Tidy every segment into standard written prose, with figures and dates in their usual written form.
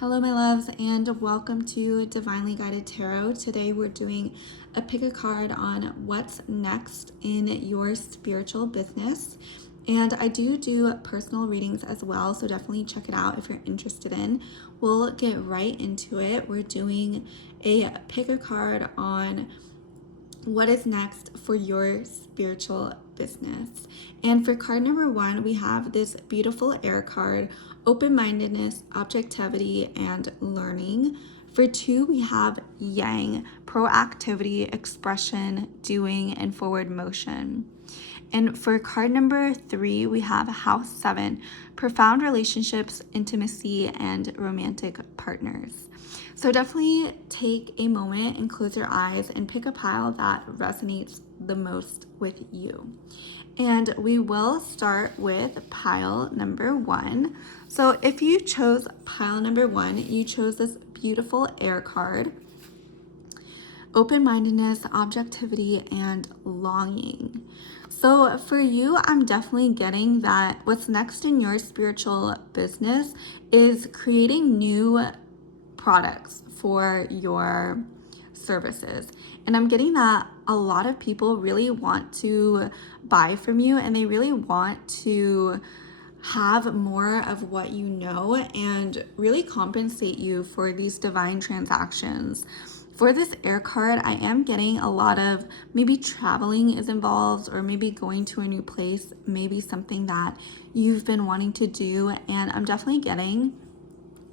Hello my loves and welcome to Divinely Guided Tarot. Today we're doing a pick a card on what's next in your spiritual business. And I do personal readings as well, so definitely check it out if you're interested in. We'll get right into it. We're doing a pick a card on what is next for your spiritual business. And for card number 1, we have this beautiful air card, open-mindedness, objectivity, and learning. For 2, we have yang, proactivity, expression, doing, and forward motion. And for card number 3, we have house 7, profound relationships, intimacy, and romantic partners. So definitely take a moment and close your eyes and pick a pile that resonates the most with you. And we will start with pile number 1. So if you chose pile number 1, you chose this beautiful air card, open-mindedness, objectivity, and longing. So for you, I'm definitely getting that what's next in your spiritual business is creating new products for your services. And I'm getting that a lot of people really want to buy from you and they really want to have more of what you know and really compensate you for these divine transactions. For this air card, I am getting a lot of maybe traveling is involved or maybe going to a new place, maybe something that you've been wanting to do. And I'm definitely getting,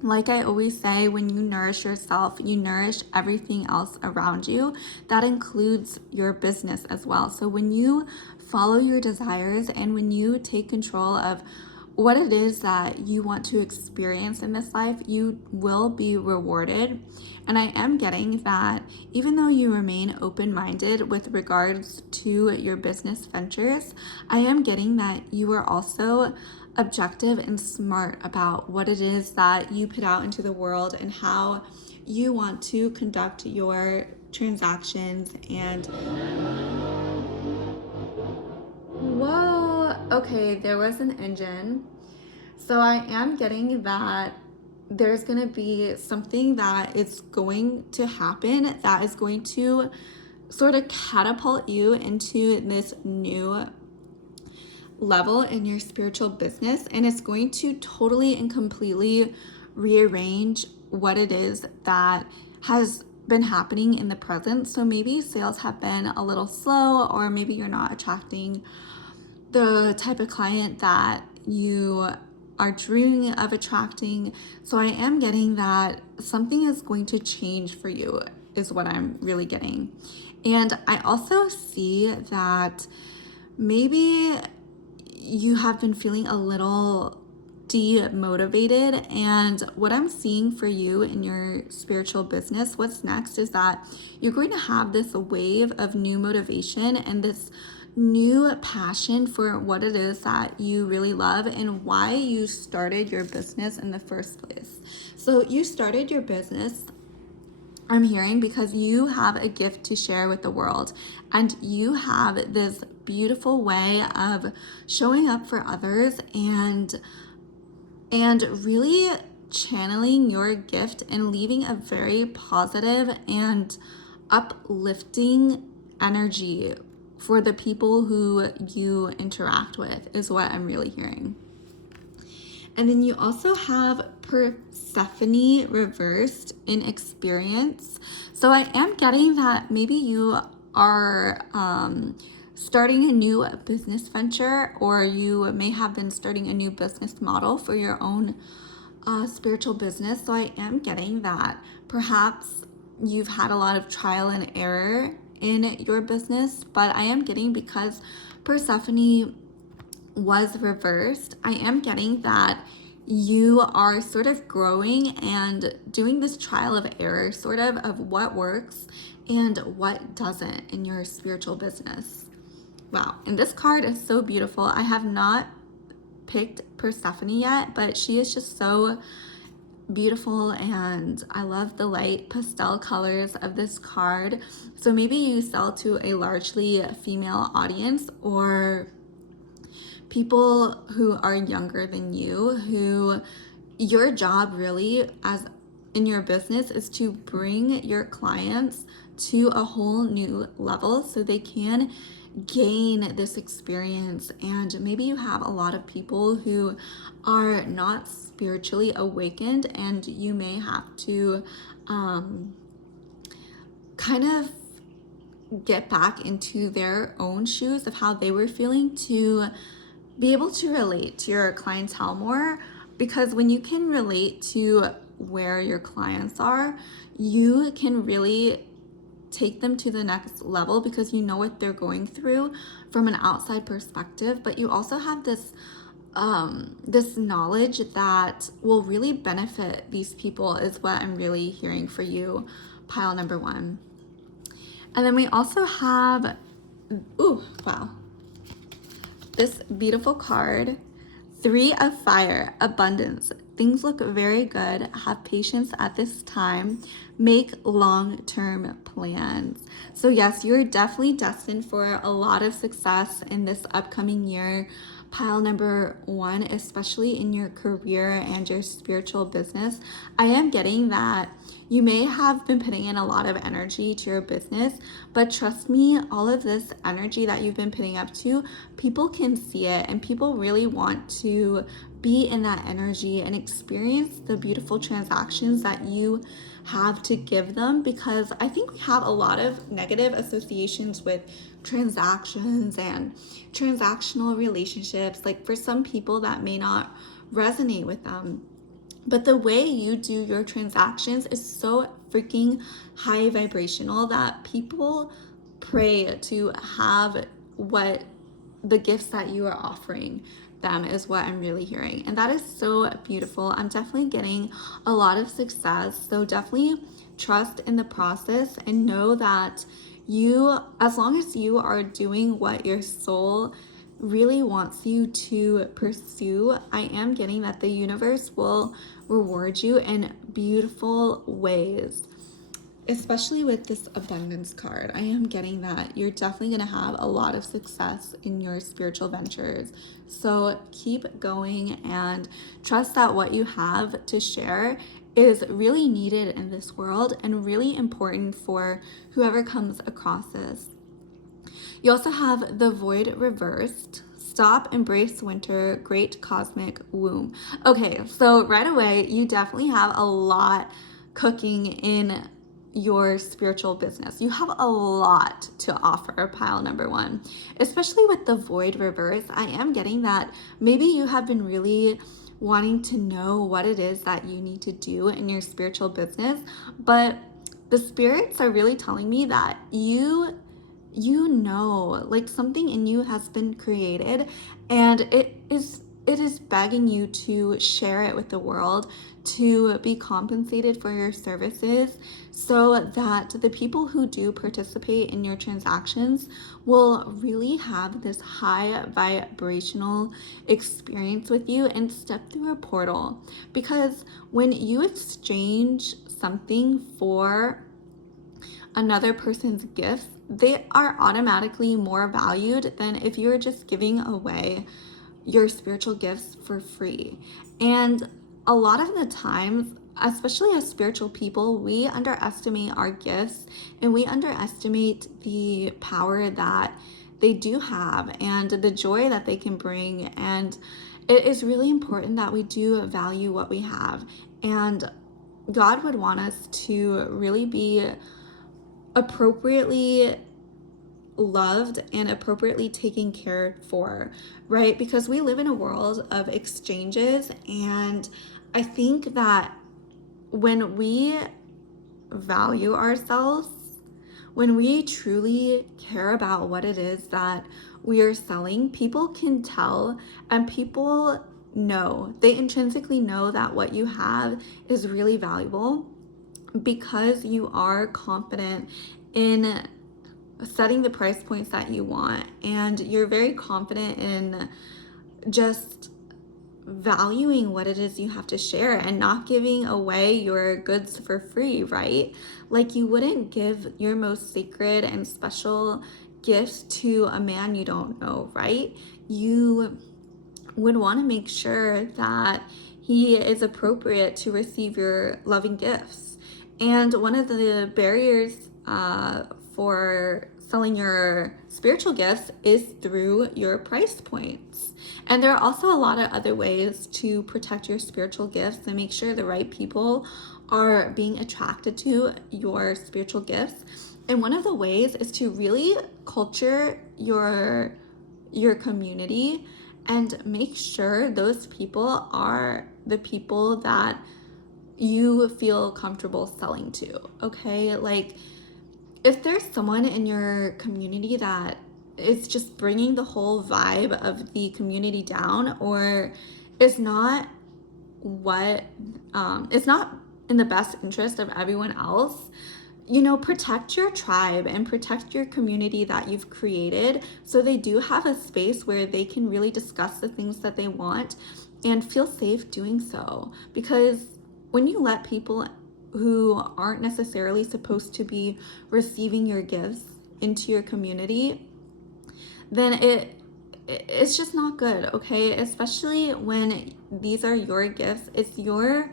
like I always say, when you nourish yourself, you nourish everything else around you. That includes your business as well. So when you follow your desires and when you take control of what it is that you want to experience in this life, you will be rewarded. And I am getting that even though you remain open-minded with regards to your business ventures, I am getting that you are also objective and smart about what it is that you put out into the world and how you want to conduct your transactions. And whoa, okay, there was an engine. So I am getting that there's going to be something that is going to happen that is going to sort of catapult you into this new level in your spiritual business, and it's going to totally and completely rearrange what it is that has been happening in the present. So maybe sales have been a little slow, or maybe you're not attracting the type of client that you are dreaming of attracting. So I am getting that something is going to change for you is what I'm really getting. And I also see that maybe you have been feeling a little demotivated, and what I'm seeing for you in your spiritual business, what's next is that you're going to have this wave of new motivation and this new passion for what it is that you really love and why you started your business in the first place. So you started your business, I'm hearing, because you have a gift to share with the world and you have this beautiful way of showing up for others and really channeling your gift and leaving a very positive and uplifting energy for the people who you interact with is what I'm really hearing. And then you also have Persephone reversed in experience. So I am getting that maybe you are starting a new business venture, or you may have been starting a new business model for your own spiritual business. So I am getting that perhaps you've had a lot of trial and error in your business, but I am getting, because Persephone was reversed, I am getting that you are sort of growing and doing this trial of error sort of what works and what doesn't in your spiritual business. Wow, and this card is so beautiful. I have not picked Persephone yet, but she is just so beautiful, and I love the light pastel colors of this card. So maybe you sell to a largely female audience, or people who are younger than you, who your job really as in your business is to bring your clients to a whole new level so they can gain this experience. And maybe you have a lot of people who are not spiritually awakened, and you may have to kind of get back into their own shoes of how they were feeling to be able to relate to your clientele more. Because when you can relate to where your clients are, you can really take them to the next level, because you know what they're going through from an outside perspective, but you also have this this knowledge that will really benefit these people, is what I'm really hearing for you, pile number one. And then we also have, ooh, wow, this beautiful card, 3 of Fire, abundance. Things look very good. Have patience at this time. Make long-term plans. So yes, you're definitely destined for a lot of success in this upcoming year. Pile number one, especially in your career and your spiritual business. I am getting that you may have been putting in a lot of energy to your business, but trust me, all of this energy that you've been putting up to, people can see it, and people really want to be in that energy and experience the beautiful transactions that you have to give them. Because I think we have a lot of negative associations with transactions and transactional relationships. Like, for some people that may not resonate with them, but the way you do your transactions is so freaking high vibrational that people pray to have what the gifts that you are offering them, is what I'm really hearing. And that is so beautiful. I'm definitely getting a lot of success. So definitely trust in the process and know that you, as long as you are doing what your soul really wants you to pursue, I am getting that the universe will reward you in beautiful ways. Especially with this abundance card, I am getting that you're definitely going to have a lot of success in your spiritual ventures. So keep going and trust that what you have to share is really needed in this world and really important for whoever comes across this. You also have the Void reversed. Stop, embrace winter, great cosmic womb. Okay, so right away, you definitely have a lot cooking in your spiritual business. You have a lot to offer, pile number one, especially with the Void reverse. I am getting that maybe you have been really wanting to know what it is that you need to do in your spiritual business, but the spirits are really telling me that you know, like, something in you has been created, and it is begging you to share it with the world, to be compensated for your services, so that the people who do participate in your transactions will really have this high vibrational experience with you and step through a portal. Because when you exchange something for another person's gifts, they are automatically more valued than if you're just giving away your spiritual gifts for free. And a lot of the times, especially as spiritual people, we underestimate our gifts and we underestimate the power that they do have and the joy that they can bring. And it is really important that we do value what we have. And God would want us to really be appropriately loved and appropriately taken care for, right? Because we live in a world of exchanges, and I think that when we value ourselves, when we truly care about what it is that we are selling, people can tell, and people know, they intrinsically know that what you have is really valuable, because you are confident in setting the price points that you want, and you're very confident in just valuing what it is you have to share and not giving away your goods for free, right? Like, you wouldn't give your most sacred and special gifts to a man you don't know, right? You would want to make sure that he is appropriate to receive your loving gifts. And one of the barriers for selling your spiritual gifts is through your price points. And there are also a lot of other ways to protect your spiritual gifts and make sure the right people are being attracted to your spiritual gifts. And one of the ways is to really culture your community and make sure those people are the people that you feel comfortable selling to, okay? Like, if there's someone in your community that is just bringing the whole vibe of the community down, or is not what it's not in the best interest of everyone else, you know, protect your tribe and protect your community that you've created, so they do have a space where they can really discuss the things that they want and feel safe doing so. Because when you let people who aren't necessarily supposed to be receiving your gifts into your community, then it's just not good, okay? Especially when these are your gifts. It's your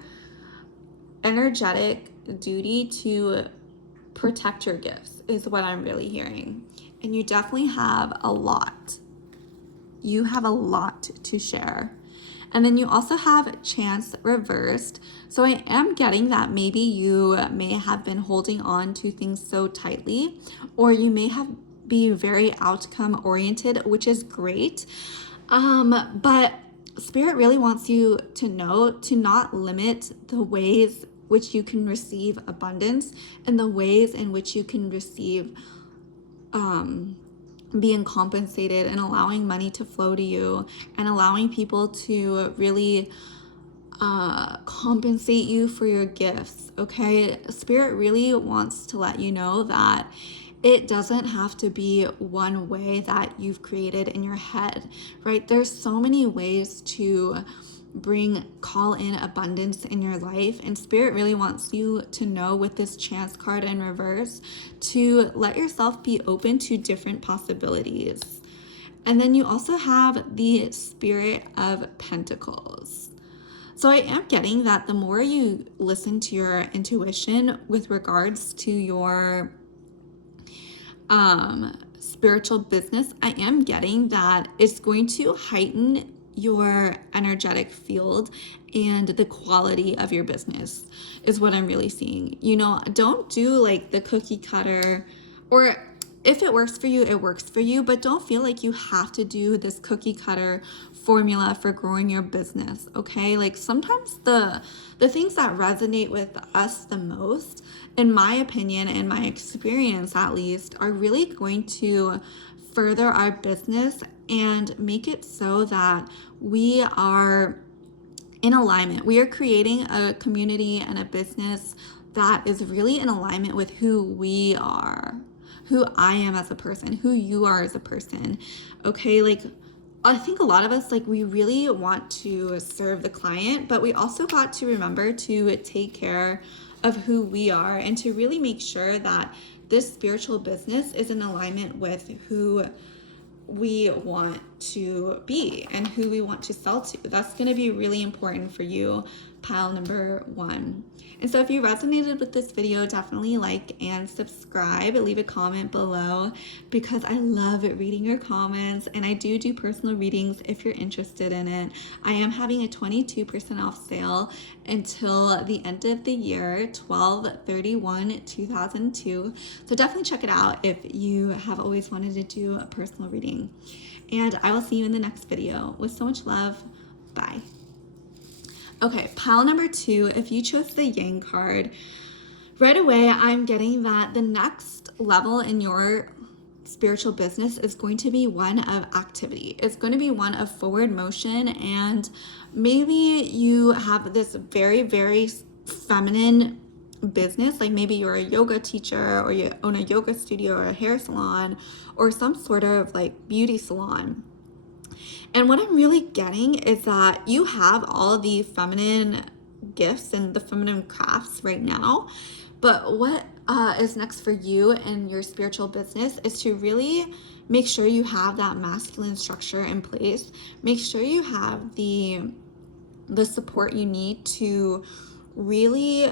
energetic duty to protect your gifts, is what I'm really hearing. And you definitely have a lot. You have a lot to share. And then you also have chance reversed. So I am getting that maybe you may have been holding on to things so tightly, or you may have be very outcome oriented, which is great. But Spirit really wants you to know to not limit the ways which you can receive abundance and the ways in which you can receive being compensated and allowing money to flow to you and allowing people to really compensate you for your gifts, okay? Spirit really wants to let you know that it doesn't have to be one way that you've created in your head, right? There's so many ways to call in abundance in your life, and Spirit really wants you to know with this chance card in reverse to let yourself be open to different possibilities. And then you also have the Spirit of Pentacles. So I am getting that the more you listen to your intuition with regards to your spiritual business, I am getting that it's going to heighten your energetic field and the quality of your business is what I'm really seeing. You know, don't do like the cookie cutter, or if it works for you, it works for you, but don't feel like you have to do this cookie cutter formula for growing your business, okay? Like sometimes the things that resonate with us the most, in my opinion and my experience at least, are really going to further our business and make it so that we are in alignment. We are creating a community and a business that is really in alignment with who we are, who I am as a person, who you are as a person, okay? Like, I think a lot of us, like, we really want to serve the client, but we also got to remember to take care of who we are and to really make sure that this spiritual business is in alignment with who we want to be and who we want to sell to. That's going to be really important for you, pile number 1. And so if you resonated with this video, definitely like and subscribe. Leave a comment below because I love reading your comments, and I do personal readings if you're interested in it. I am having a 22% off sale until the end of the year, 12/31/2002. So definitely check it out if you have always wanted to do a personal reading. And I will see you in the next video. With so much love. Bye. Okay, pile number 2, if you chose the Yang card, right away I'm getting that the next level in your spiritual business is going to be one of activity. It's going to be one of forward motion, and maybe you have this very, very feminine business, like maybe you're a yoga teacher or you own a yoga studio or a hair salon or some sort of like beauty salon. And what I'm really getting is that you have all the feminine gifts and the feminine crafts right now. But what is next for you and your spiritual business is to really make sure you have that masculine structure in place. Make sure you have the the support you need to really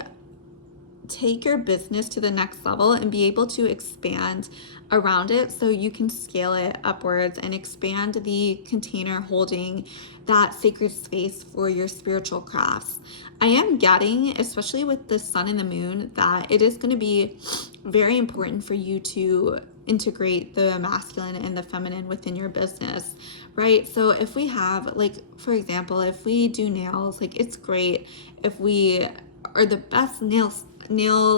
take your business to the next level and be able to expand around it so you can scale it upwards and expand the container holding that sacred space for your spiritual crafts. I am getting, especially with the sun and the moon, that it is going to be very important for you to integrate the masculine and the feminine within your business, right? So if we have, like, for example, if we do nails, like, it's great if we are the best nail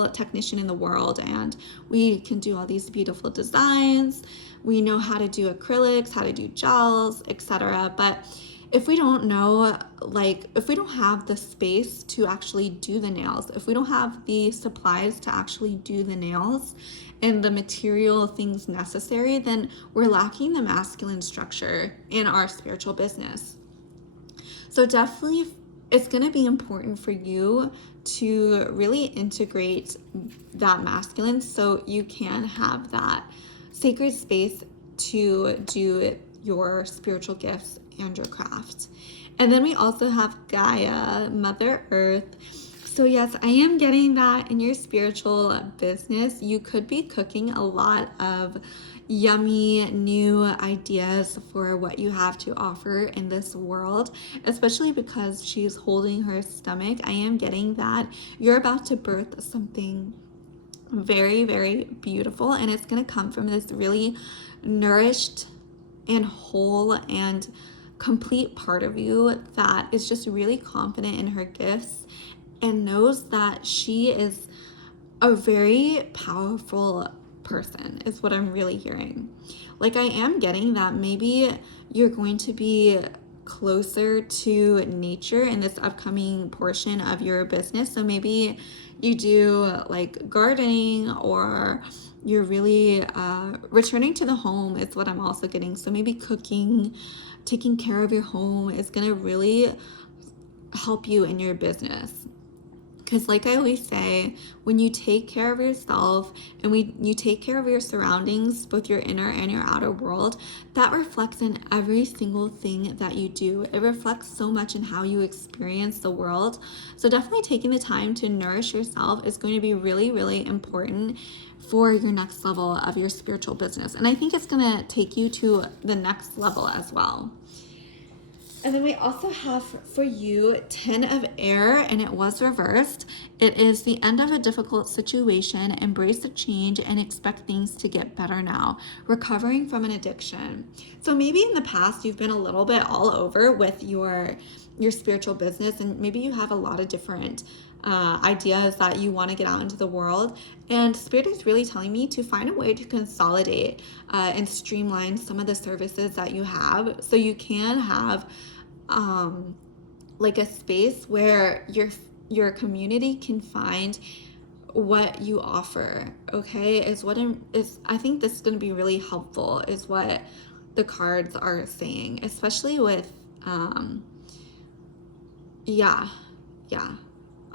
technician in the world and we can do all these beautiful designs. We know how to do acrylics, how to do gels, etc. But if we don't know, like, if we don't have the space to actually do the nails, if we don't have the supplies to actually do the nails and the material things necessary, then we're lacking the masculine structure in our spiritual business. So definitely it's going to be important for you to really integrate that masculine so you can have that sacred space to do your spiritual gifts and your craft. And then we also have Gaia, Mother Earth. So yes, I am getting that in your spiritual business. You could be cooking a lot of yummy new ideas for what you have to offer in this world, especially because she's holding her stomach. I am getting that you're about to birth something very, very beautiful, and it's going to come from this really nourished and whole and complete part of you that is just really confident in her gifts and knows that she is a very powerful person, is what I'm really hearing. Like, I am getting that maybe you're going to be closer to nature in this upcoming portion of your business. So maybe you do like gardening, or you're really returning to the home is what I'm also getting. So maybe cooking, taking care of your home is going to really help you in your business. Because like I always say, when you take care of yourself and you take care of your surroundings, both your inner and your outer world, that reflects in every single thing that you do. It reflects so much in how you experience the world. So definitely taking the time to nourish yourself is going to be really, really important for your next level of your spiritual business. And I think it's going to take you to the next level as well. And then we also have for you 10 of air, and it was reversed. It is the end of a difficult situation. Embrace the change and expect things to get better now. Recovering from an addiction. So maybe in the past you've been a little bit all over with your spiritual business, and maybe you have a lot of different ideas that you want to get out into the world. And Spirit is really telling me to find a way to consolidate and streamline some of the services that you have so you can have like a space where your community can find what you offer. Okay, I think this is going to be really helpful, is what the cards are saying, especially with yeah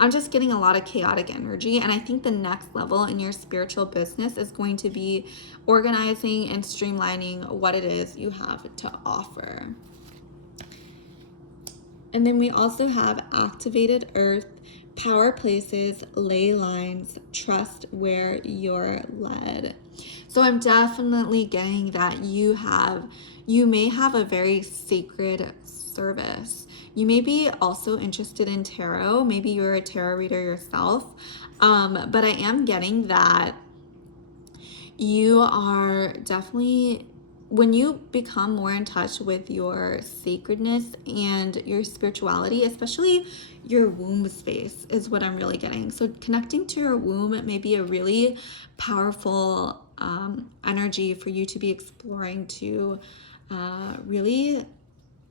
I'm just getting a lot of chaotic energy, and I think the next level in your spiritual business is going to be organizing and streamlining what it is you have to offer. And then we also have activated earth, power places, ley lines, trust where you're led. So I'm definitely getting that you may have a very sacred service. You may be also interested in tarot. Maybe you're a tarot reader yourself. But I am getting that you are definitely, when you become more in touch with your sacredness and your spirituality, especially your womb space, is what I'm really getting. So connecting to your womb may be a really powerful energy for you to be exploring to really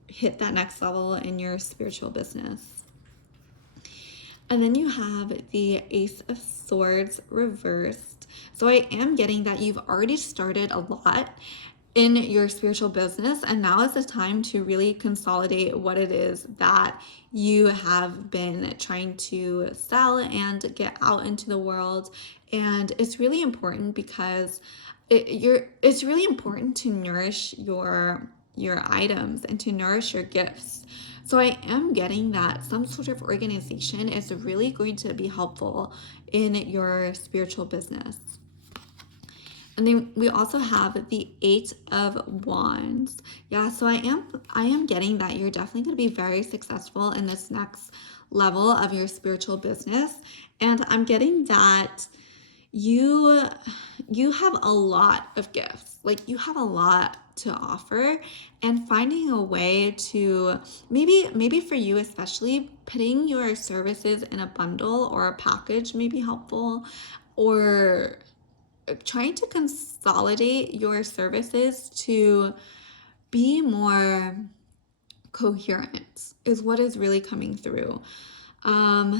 hit that next level in your spiritual business. And then you have the Ace of Swords reversed. So I am getting that you've already started a lot in your spiritual business, and now is the time to really consolidate what it is that you have been trying to sell and get out into the world. And it's really important because it's really important to nourish your your items and to nourish your gifts. So I am getting that some sort of organization is really going to be helpful in your spiritual business. And then we also have the Eight of Wands. Yeah, so I am getting that you're definitely going to be very successful in this next level of your spiritual business. And I'm getting that you have a lot of gifts. Like, you have a lot to offer, and finding a way to maybe for you especially, putting your services in a bundle or a package may be helpful, or trying to consolidate your services to be more coherent is what is really coming through. I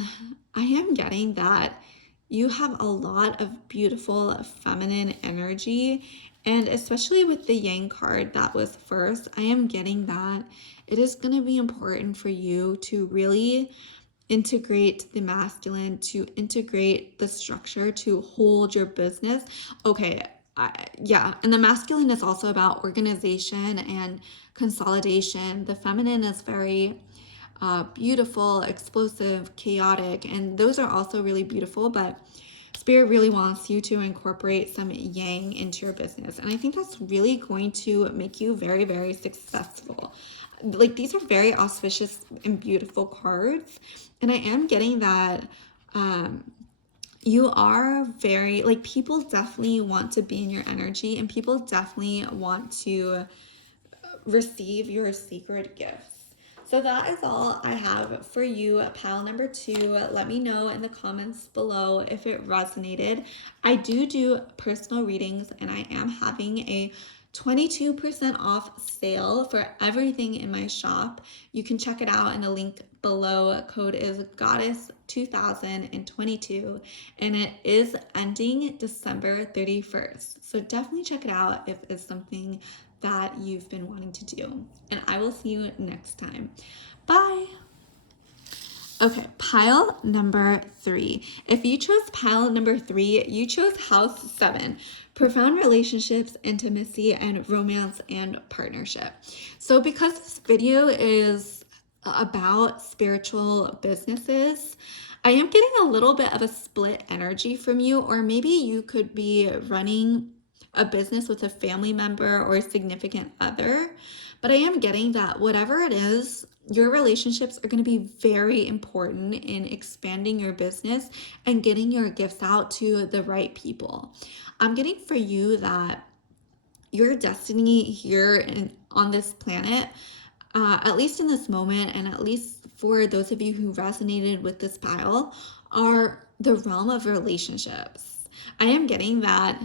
am getting that you have a lot of beautiful feminine energy, and especially with the Yang card that was first, I am getting that it is going to be important for you to really integrate the masculine, to integrate the structure, to hold your business. Okay, yeah, and the masculine is also about organization and consolidation. The feminine is very beautiful, explosive, chaotic, and those are also really beautiful, but Spirit really wants you to incorporate some yang into your business. And I think that's really going to make you very, very successful. Like, these are very auspicious and beautiful cards. And I am getting that you are very, like, people definitely want to be in your energy, and people definitely want to receive your sacred gifts. So that is all I have for you, pile number 2. Let me know in the comments below if it resonated. I do personal readings, and I am having a 22% off sale for everything in my shop. You can check it out in the link below. Code is Goddess 2022, and it is ending December 31st. So definitely check it out if it's something that you've been wanting to do. And I will see you next time. Bye. Okay, pile number 3. If you chose pile number 3, you chose house 7, profound relationships, intimacy, and romance and partnership. So because this video is about spiritual businesses, I am getting a little bit of a split energy from you, or maybe you could be running a business with a family member or a significant other. But I am getting that whatever it is, your relationships are going to be very important in expanding your business and getting your gifts out to the right people. I'm getting for you that your destiny here on this planet, at least in this moment, and at least for those of you who resonated with this pile, are the realm of relationships. I am getting that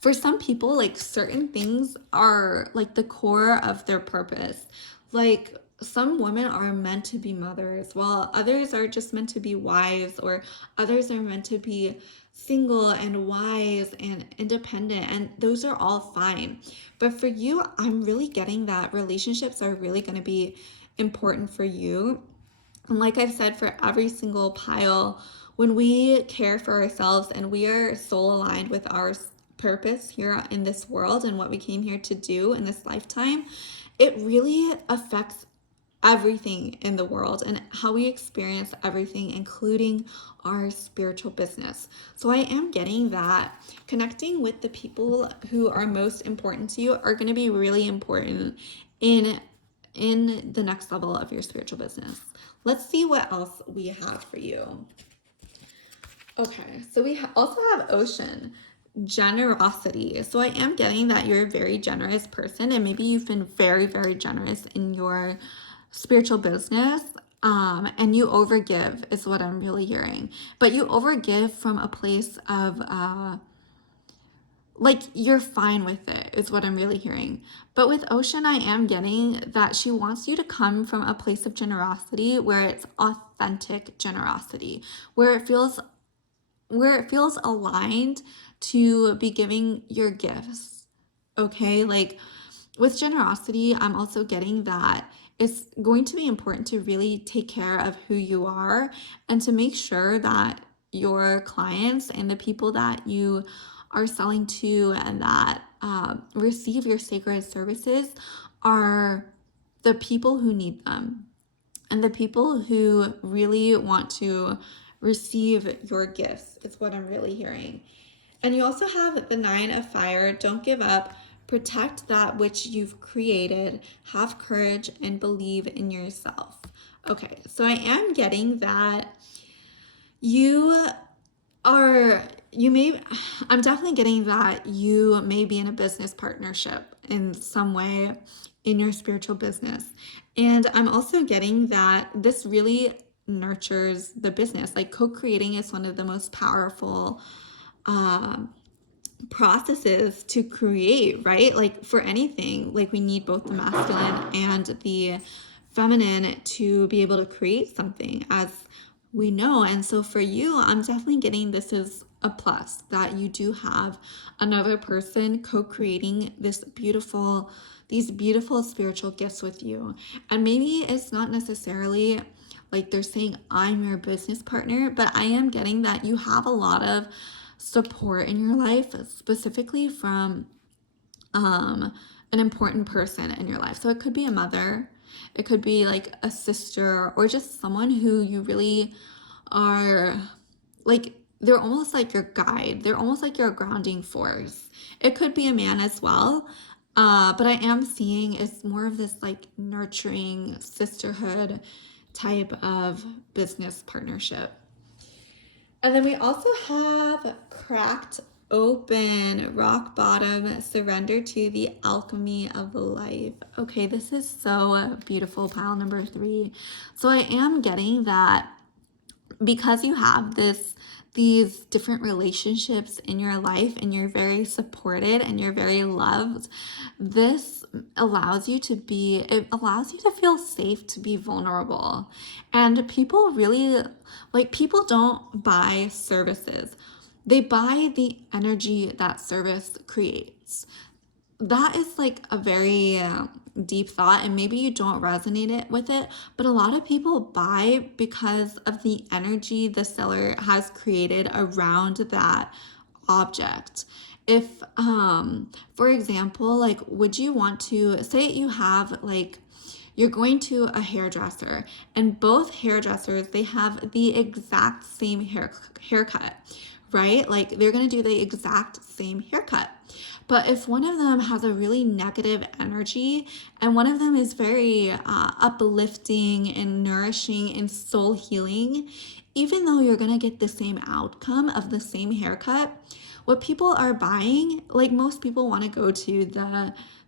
for some people, like, certain things are like the core of their purpose. Like, some women are meant to be mothers, while others are just meant to be wives, or others are meant to be single and wise and independent, and those are all fine. But for you, I'm really getting that relationships are really going to be important for you. And like I've said for every single pile, when we care for ourselves and we are soul aligned with our purpose here in this world and what we came here to do in this lifetime, it really affects everything in the world and how we experience everything, including our spiritual business. So I am getting that connecting with the people who are most important to you are going to be really important in the next level of your spiritual business. Let's see what else we have for you. Okay, so we also have Ocean, generosity. So I am getting that you're a very generous person, and maybe you've been very, very generous in your spiritual business, and you overgive is what I'm really hearing. But you overgive from a place of like, you're fine with it is what I'm really hearing. But with Ocean, I am getting that she wants you to come from a place of generosity where it's authentic generosity, where it feels aligned to be giving your gifts. Okay, like, with generosity, I'm also getting that it's going to be important to really take care of who you are and to make sure that your clients and the people that you are selling to and that receive your sacred services are the people who need them and the people who really want to receive your gifts, is what I'm really hearing. And you also have the 9 of fire. Don't give up. Protect that which you've created. Have courage and believe in yourself. Okay, so I am getting that you I'm definitely getting that you may be in a business partnership in some way in your spiritual business. And I'm also getting that this really nurtures the business. Like co-creating is one of the most powerful processes to create, right? Like for anything, like we need both the masculine and the feminine to be able to create something, as we know. And so for you, I'm definitely getting this is a plus, that you do have another person co-creating these beautiful spiritual gifts with you. And maybe it's not necessarily like they're saying I'm your business partner, but I am getting that you have a lot of support in your life, specifically from an important person in your life. So it could be a mother, it could be like a sister, or just someone who you really are like, they're almost like your guide. They're almost like your grounding force. It could be a man as well. But I am seeing it's more of this like nurturing sisterhood type of business partnership. And then we also have cracked open, rock bottom, surrender to the alchemy of life. Okay, this is so beautiful, pile number 3. So I am getting that because you have these different relationships in your life and you're very supported and you're very loved, this allows you to feel safe to be vulnerable. And people really, like, people don't buy services, they buy the energy that service creates. That is like a very deep thought, and maybe you don't resonate it with it, but a lot of people buy because of the energy the seller has created around that object. If for example, like, would you want to say you have like, you're going to a hairdresser and both hairdressers, they have the exact same haircut, right? Like they're going to do the exact same haircut. But if one of them has a really negative energy and one of them is very uplifting and nourishing and soul healing, even though you're going to get the same outcome of the same haircut, what people are buying, like most people want to go to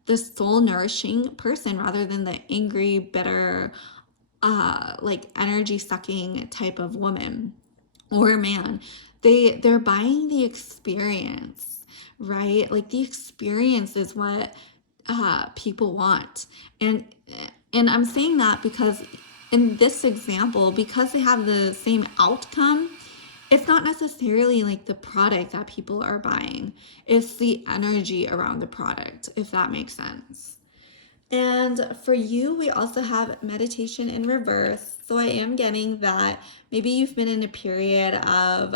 the soul nourishing person rather than the angry, bitter, like energy sucking type of woman or man. They're buying the experience, right? Like the experience is what people want. And I'm saying that because in this example, because they have the same outcome, it's not necessarily like the product that people are buying. It's the energy around the product, if that makes sense. And for you, we also have meditation in reverse. So I am getting that maybe you've been in a period of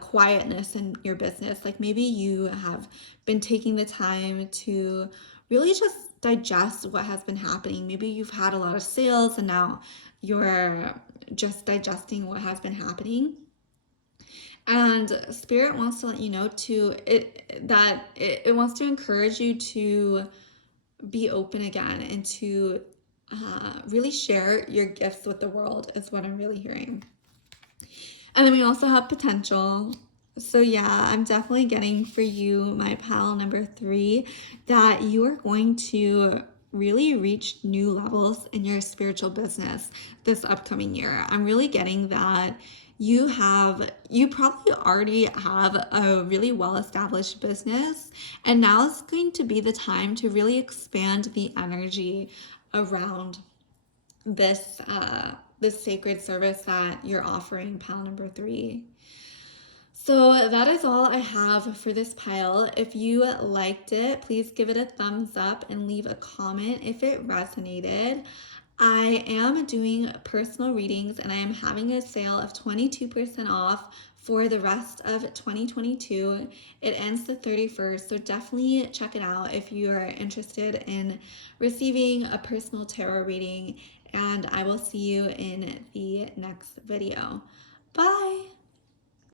quietness in your business. Like maybe you have been taking the time to really just digest what has been happening. Maybe you've had a lot of sales and now you're just digesting what has been happening. And Spirit wants to let you know it wants to encourage you to be open again and to really share your gifts with the world, is what I'm really hearing. And then we also have potential. So yeah, I'm definitely getting for you, my pal number 3, that you are going to really reach new levels in your spiritual business this upcoming year. I'm really getting that you probably already have a really well-established business, and now is going to be the time to really expand the energy around this this sacred service that you're offering, pile number 3. So that is all I have for this pile. If you liked it, please give it a thumbs up and leave a comment if it resonated. I am doing personal readings and I am having a sale of 22% off for the rest of 2022. It ends the 31st, so definitely check it out if you are interested in receiving a personal tarot reading. And I will see you in the next video. Bye!